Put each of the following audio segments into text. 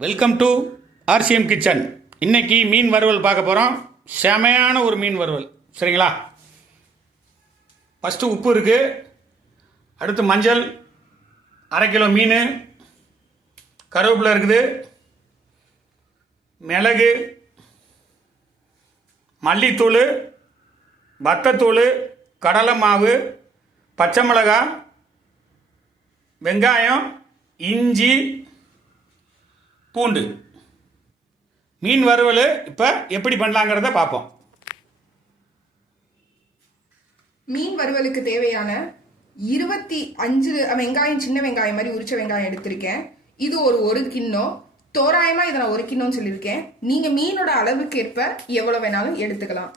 Welcome to RCM kitchen இன்னைக்கு மீன் வறுவல் பார்க்க போகிறோம் செமையான ஒரு மீன் வறுவல். சரிங்களா? ஃபஸ்ட்டு உப்பு இருக்குது அடுத்து மஞ்சள் அரை கிலோ மீன் கருவேப்பிலை இருக்குது மிளகு மல்லித்தூள் வத்தத்தூள் கடலை மாவு பச்சை மிளகாய் வெங்காயம் இஞ்சி பூண்டு. மீன் வறுவல் இப்போ எப்படி பண்ணலாங்கிறத பார்ப்போம் மீன் வறுவலுக்கு தேவையான இருபத்தி அஞ்சு வெங்காயம் சின்ன வெங்காயம் மாதிரி உரிச்ச வெங்காயம் எடுத்திருக்கேன். இது ஒரு ஒரு கிண்ணம் தோராயமா இதை நான் ஒரு கிண்ணம் சொல்லியிருக்கேன். நீங்க மீனோட அளவுக்கு ஏற்ப எவ்வளவு வேணாலும் எடுத்துக்கலாம்.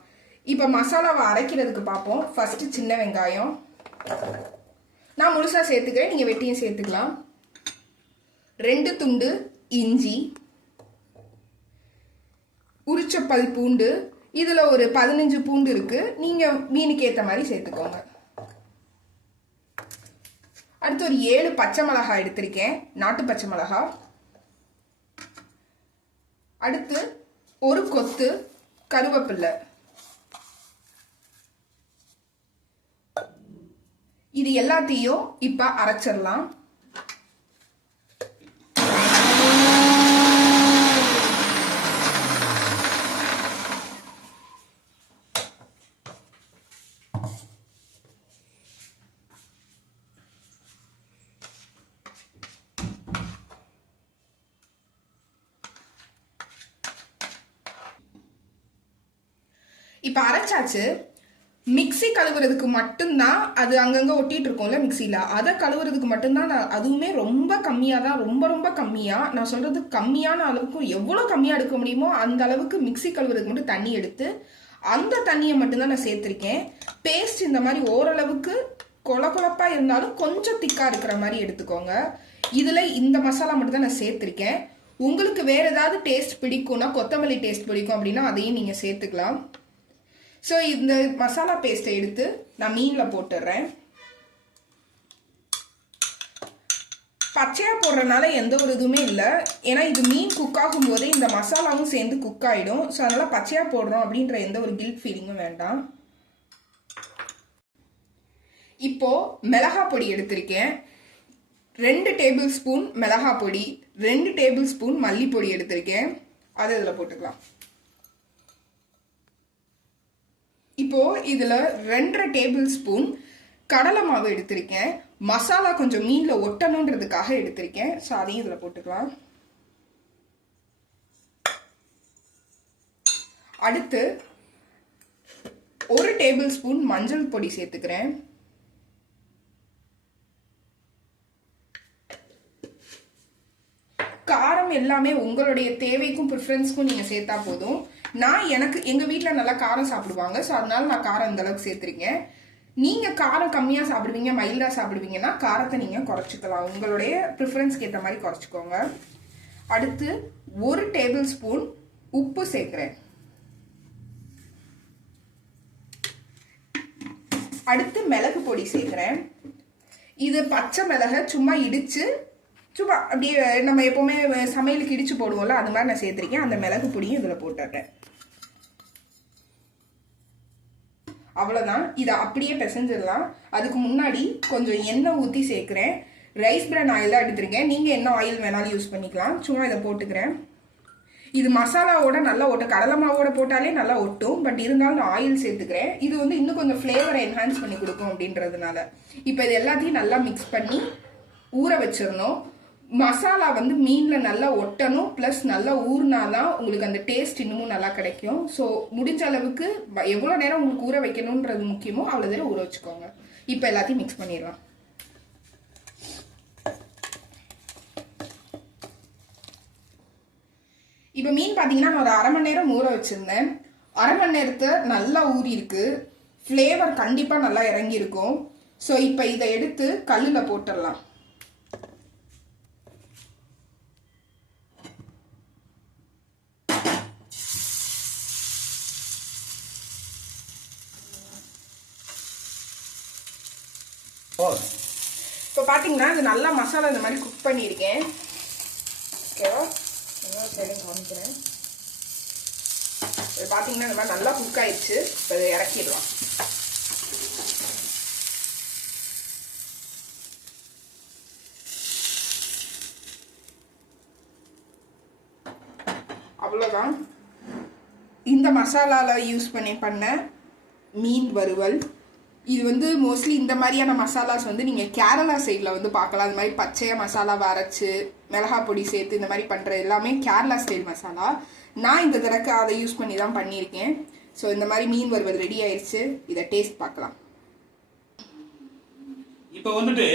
இப்போ மசாலாவை அரைக்கிறதுக்கு பார்ப்போம் ஃபர்ஸ்ட் சின்ன வெங்காயம். நான் முழுசா சேர்த்துக்கிறேன். நீங்க வெட்டியும் சேர்த்துக்கலாம். ரெண்டு துண்டு இஞ்சி உரிச்சப்பல் பூண்டு இதில் ஒரு பதினஞ்சு பூண்டு இருக்குது நீங்கள் மீனுக்கு ஏற்ற மாதிரி சேர்த்துக்கோங்க. அடுத்து ஒரு ஏழு பச்சை மிளகாய் எடுத்திருக்கேன். நாட்டு பச்சை மிளகாய். அடுத்து ஒரு கொத்து கருவேப்பில்லை இது எல்லாத்தையும் இப்போ அரைச்சிடலாம். இப்போ அரைச்சாச்சு. மிக்ஸி கழுவுறதுக்கு மட்டும்தான் அது அங்கங்கே ஒட்டிட்டு இருக்கோம்ல மிக்சியில் அதை கழுவுறதுக்கு மட்டும்தான் நான் அதுவுமே ரொம்ப கம்மியாக தான் ரொம்ப ரொம்ப கம்மியாக நான் சொல்கிறது கம்மியான அளவுக்கு எவ்வளோ கம்மியாக எடுக்க முடியுமோ அந்த அளவுக்கு மிக்சி கழுவுறதுக்கு மட்டும் தண்ணி எடுத்து அந்த தண்ணியை மட்டும்தான் நான் சேர்த்துருக்கேன். பேஸ்ட் இந்த மாதிரி ஓரளவுக்கு கொல கொலப்பா இருந்தாலும் கொஞ்சம் திக்காக இருக்கிற மாதிரி எடுத்துக்கோங்க. இதில் இந்த மசாலா மட்டும் தான் நான் சேர்த்துருக்கேன். உங்களுக்கு வேறு ஏதாவது டேஸ்ட் பிடிக்கும்னா கொத்தமல்லி டேஸ்ட் பிடிக்கும் அப்படின்னா அதையும் நீங்கள் சேர்த்துக்கலாம். ஸோ இந்த மசாலா பேஸ்ட்டை எடுத்து நான் மீனில் போட்டுடுறேன் பச்சையாக போடுறதுனால எந்த ஒரு இதுவுமே இல்லை. ஏன்னா இது மீன் குக் ஆகும்போதே இந்த மசாலாவும் சேர்ந்து குக் ஆகிடும் ஸோ அதனால் பச்சையாக போடுறோம் அப்படின்ற எந்த ஒரு கில்ட் ஃபீலிங்கும் வேண்டாம். இப்போது மிளகா பொடி எடுத்திருக்கேன். ரெண்டு டேபிள் ஸ்பூன் மிளகா பொடி ரெண்டு டேபிள் ஸ்பூன் மல்லிப்பொடி எடுத்திருக்கேன். அதை இதில் போட்டுக்கலாம். இப்போ இதுல ரெண்டரை டேபிள் ஸ்பூன் கடலை மாவு எடுத்திருக்கேன். மசாலா கொஞ்சம் மீன்ல ஒட்டணுன்றதுக்காக எடுத்திருக்கேன். ஸோ அதையும் இதுல போட்டுக்கலாம். அடுத்து ஒரு டேபிள் ஸ்பூன் மஞ்சள் பொடி சேர்த்துக்கிறேன் காரம் எல்லாமே உங்களுடைய தேவைக்கும் ப்ரிஃபரன்ஸ்க்கும் நீங்கள் சேர்த்தா போதும். நான் எனக்கு எங்கள் வீட்டில் நல்லா காரம் சாப்பிடுவாங்க. ஸோ அதனால நான் காரம் இந்த அளவுக்கு சேர்த்துருக்கேன். நீங்கள் காரம் கம்மியாக சாப்பிடுவீங்க மைல்டாக சாப்பிடுவீங்கன்னா காரத்தை நீங்கள் குறைச்சிக்கலாம். உங்களுடைய ப்ரிஃபரன்ஸ்க்கு ஏற்ற மாதிரி குறைச்சிக்கோங்க. அடுத்து ஒரு டேபிள் ஸ்பூன் உப்பு சேர்க்குறேன். அடுத்து மிளகு பொடி சேர்க்குறேன். இது பச்சை மிளகை சும்மா இடித்து சும்மா அப்படியே நம்ம எப்போவுமே சமையலுக்கு இடிச்சு போடுவோம்ல அது மாதிரி நான் சேர்த்துருக்கேன். அந்த மிளகு பொடியும் இதில் போட்டுடுறேன். அவ்வளோதான் இதை அப்படியே பிசைஞ்சிடலாம். அதுக்கு முன்னாடி கொஞ்சம் எண்ணெய் ஊற்றி சேர்க்குறேன். ரைஸ் பிரான் ஆயில் தான் எடுத்துருக்கேன். நீங்கள் என்ன ஆயில் வேணாலும் யூஸ் பண்ணிக்கலாம். சும்மா இதை போட்டுக்கிறேன். இது மசாலாவோட நல்லா ஒட்டும் கடலை மாவோட போட்டாலே நல்லா ஒட்டும். பட் இருந்தாலும் நான் ஆயில் சேர்த்துக்கிறேன். இது வந்து இன்னும் கொஞ்சம் ஃப்ளேவரை என்ஹான்ஸ் பண்ணி கொடுக்கும் அப்படின்றதுனால. இப்போ இது எல்லாத்தையும் நல்லா மிக்ஸ் பண்ணி ஊற வச்சிடணும். மசாலா வந்து மீனில் நல்லா ஒட்டணும் ப்ளஸ் நல்லா ஊறினாதான் உங்களுக்கு அந்த டேஸ்ட் இன்னமும் நல்லா கிடைக்கும். ஸோ முடிஞ்ச அளவுக்கு எவ்வளோ நேரம் உங்களுக்கு ஊற வைக்கணுன்றது முக்கியமோ அவ்வளோ நேரம் ஊற வச்சுக்கோங்க. இப்போ எல்லாத்தையும் மிக்ஸ் பண்ணிடலாம். இப்போ மீன் பார்த்தீங்கன்னா நான் ஒரு அரை மணி நேரம் ஊற வச்சுருந்தேன். அரை மணி நேரத்தை நல்லா ஊறியிருக்கு. ஃப்ளேவர் கண்டிப்பாக நல்லா இறங்கியிருக்கும். ஸோ இப்போ இதை எடுத்து கல்லில் போட்டுடலாம். ஓ இப்போ பார்த்தீங்கன்னா இது நல்லா மசாலா இந்த மாதிரி குக் பண்ணியிருக்கேன். ஓகேவா இன்னொரு சைடையும் காமிக்கிறேன் இது பார்த்தீங்கன்னா இந்த மாதிரி நல்லா குக் ஆயிடுச்சு இப்போ இதை இறக்கிடலாம். அவ்வளோதான் இந்த மசாலாவில் யூஸ் பண்ணி பண்ண மீன் வறுவல் இது வந்து மோஸ்ட்லி இந்த மாதிரியான மசாலாஸ் வந்து நீங்கள் கேரளா சைடில் வந்து பார்க்கலாம். அது மாதிரி பச்சையாக மசாலாவை அரைச்சி மிளகா பொடி சேர்த்து இந்த மாதிரி பண்ணுற எல்லாமே கேரளா ஸ்டைல் மசாலா. நான் இந்த தடவை அதை யூஸ் பண்ணி தான் பண்ணியிருக்கேன். ஸோ இந்த மாதிரி மீன் வறுவல் ரெடி ஆயிடுச்சு இதை டேஸ்ட் பார்க்கலாம். இப்போ வந்துட்டு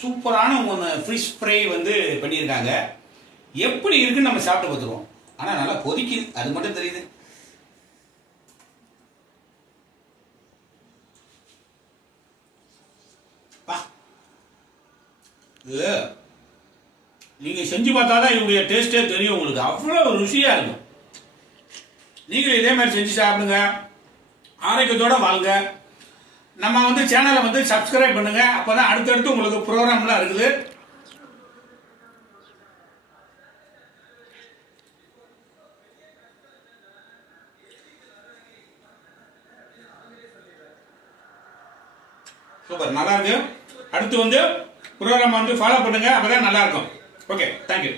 சூப்பரான ஒன்று ஃபிஷ் ஃப்ரை வந்து பண்ணியிருக்காங்க. எப்படி இருக்குன்னு நம்ம சாப்பிட்டு பார்த்துருவோம். ஆனால் நல்லா கொதிக்குது. அது மட்டும் தெரியுது. இது நீங்கள் செஞ்சு பார்த்தா தான் இவங்களுடைய டேஸ்ட்டே தெரியும் உங்களுக்கு. அவ்வளோ ருசியாக இருக்கும். நீங்களும் இதே மாதிரி செஞ்சு சாப்பிடுங்க. ஆரோக்கியத்தோட வாழ்க. நம்ம வந்து சேனலை வந்து சப்ஸ்கிரைப் பண்ணுங்க. அப்பதான் அடுத்தடுத்து உங்களுக்கு ப்ரோக்ராம்லாம் இருக்குது. சூப்பர். நல்லா இருக்கு. அடுத்து வந்து ப்ரோக்ராம் வந்து ஃபாலோ பண்ணுங்க அப்பதான் நல்லா இருக்கும் ஓகே தேங்க்யூ